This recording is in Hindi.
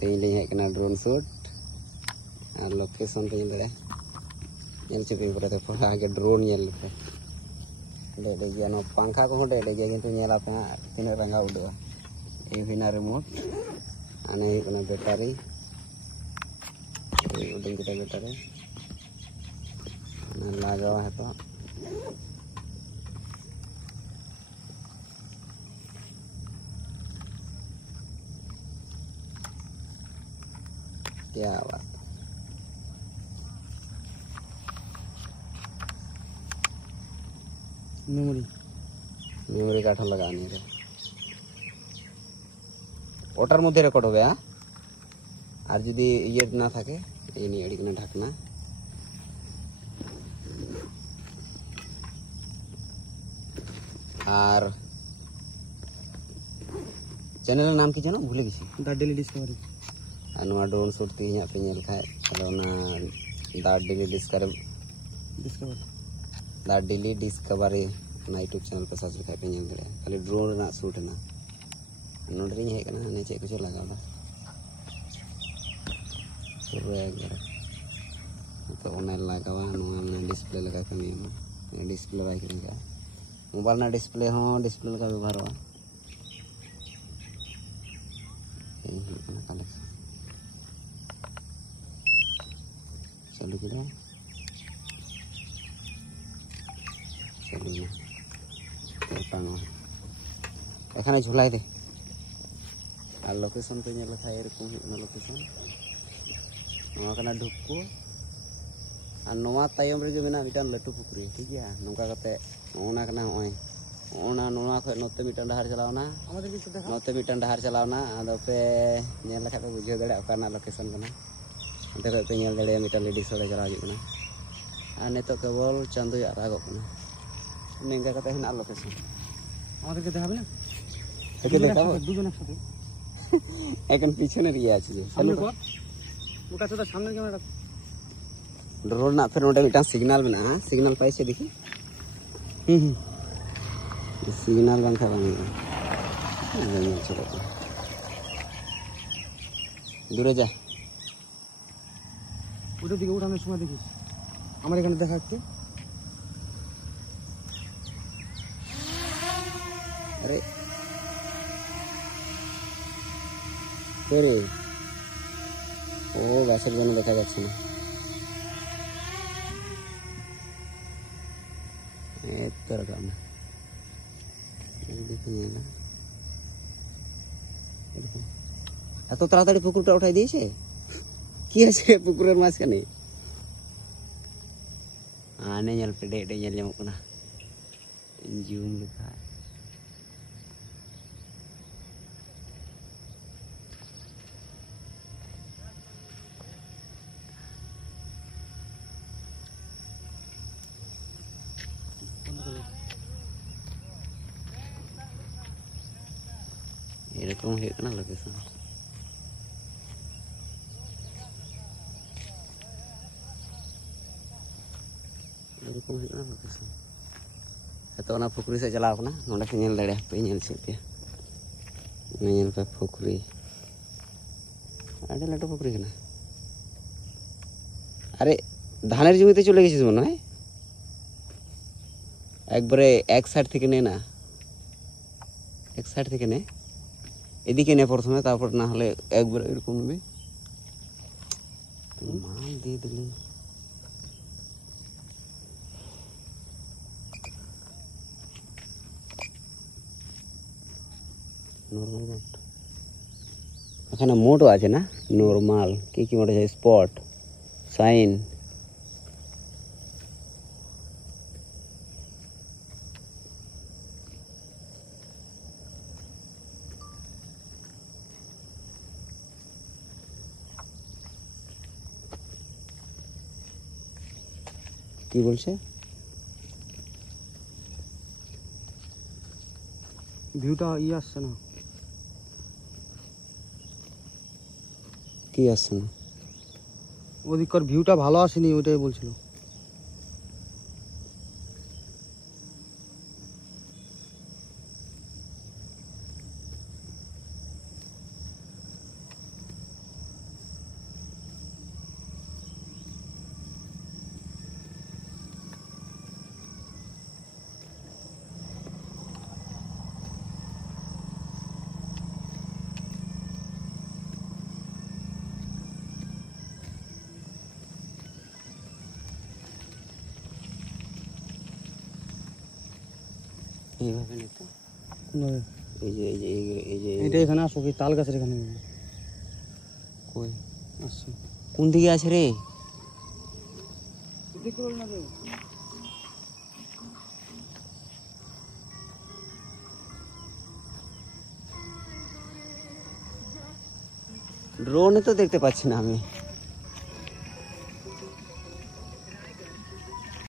तेल हेक कना ड्रोन शूट और लोकेशन पे दे नेल चुपी परे ते आगे ड्रोन नेल पे डेडे गया नो पंखा को डेडे गया किंतु नेला पे तीन रंगा उडवा ए बिना रिमोट आने कना बैटरी उडिंग kita बैटरी ना लगावा है तो क्या बात मेमोरी काठ लगाने रे ओटार मध्य रेकर्ड होबे और जुदी ये ना थाके ये नहीं अड़ी कना ढाकना और चैनल नाम की जानो भूले गई दा डेली डिस्कवरी अनुआ ड्रोन शूट ती यहाँ पे नेल खाए अलो ना दा डेली डिस्कवरी ना यूट्यूब चैनल पे सर्च खाए पे नेल दे खाली ड्रोन ना शूट ना नोडरी है कना ने चे कुछ लगावला पूरा गरा तो ओने लगावा अनुआ में डिस्प्ले लगा कमी डिस्प्ले बाई करेगा मोबाइल ना डिस्प्ले हो डिस्प्ले लगा व्यवहार हो कलेक्शन चालू करो चालू ना टांगो एखाने झुलाई दे और लोकेशन पे नेल खाए एरकम ना लोकेशन नवा कना ढुक्कू और नवा तायम रे मेना मिटान लटू पुकुरी ठीक है नोका कते ओना कना होय ओना नोना ख नोते मिटान डहार चलावना नोते मिटान डहार चलावना आदो पे नेल लखा पे बुझे दड़े ओकाना लोकेशन कना अंते पे नेल दड़े मिटान लेडी सोड़े चलाव हिजुग कना और नेतो केवल चांदो आरागो कना नेंगा कते हेना लोकेशन আমাদের কে দেখাবে না একে দেখাবো দুজন একসাথে এখন পিছনে রিয়া আছে সামনে কর ওটা তো সামনে ক্যামেরা ड्रोन ना फिर नोडे मिटा सिग्नल में ना सिग्नल पैसे देखी सिग्नल बंद था चलो दूरे जा उधर दिखे उठाने समय देखिस हमारे एखाने देखा একটু अरे तेरे ओ गाছের জন্য দেখা যাচ্ছে না এতর কাম देखिए ना এত তাড়াতাড়ি পুকুরটা উঠাই দিয়েছে কি আছে পুকুরের মাঝখানে आने ñal पे day ñal ñamok na zoom লেখা এরকম হয়ে না লোকেশন এরকম হয়ে না লোকেশন এত না পুকুরি से चलाव ना नोडा के नेल दड़े पे नेल से पे नेल पे पुकुरी आडे लटो पुकुरी ना अरे धानेर जमीते चले गेছিস মনে হয় একবারে এক সাইড থেকে নে না এক সাইড থেকে নে এদিকে নে প্রথমে তারপর না হলে একবার এরকম নেবে মাল দিয়ে দিলি নরমাল মোড এখানে মোডও আছে না নরমাল কি কি মোড আছে স্পট সাইন কি বলছে ভিউটা ই আসছে না কি আসছে না ওদিককার ভিউটা ভালো আসেনি ওইটাই বলছিল এইভাবে নিতে কোনভাবে? এই যে এই যে এই যে এটা এখানে আসো, কি তাল গাছের এখানে কই আসছে। কোন দিকে আছে রে? ড্রোনে তো দেখতে পাচ্ছি না আমি।